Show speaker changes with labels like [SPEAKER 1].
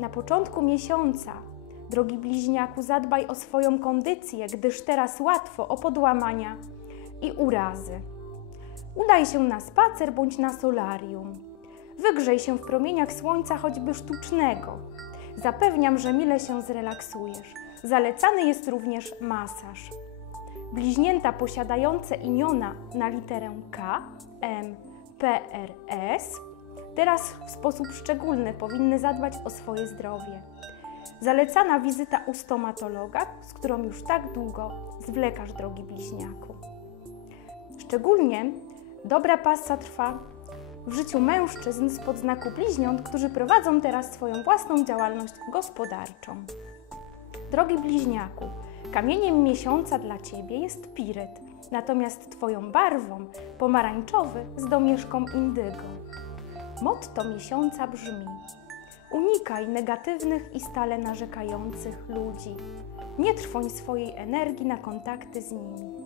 [SPEAKER 1] Na początku miesiąca, drogi bliźniaku, zadbaj o swoją kondycję, gdyż teraz łatwo o podłamania i urazy. Udaj się na spacer bądź na solarium. Wygrzej się w promieniach słońca choćby sztucznego. Zapewniam, że mile się zrelaksujesz. Zalecany jest również masaż. Bliźnięta posiadające imiona na literę K, M, P, R, S teraz w sposób szczególny powinny zadbać o swoje zdrowie. Zalecana wizyta u stomatologa, z którą już tak długo zwlekasz, drogi bliźniaku. Szczególnie dobra pasa trwa w życiu mężczyzn spod znaku bliźniąt, którzy prowadzą teraz swoją własną działalność gospodarczą. Drogi bliźniaku, kamieniem miesiąca dla Ciebie jest piryt, natomiast Twoją barwą pomarańczowy z domieszką indygo. Motto miesiąca brzmi: Unikaj negatywnych i stale narzekających ludzi. Nie trwoń swojej energii na kontakty z nimi.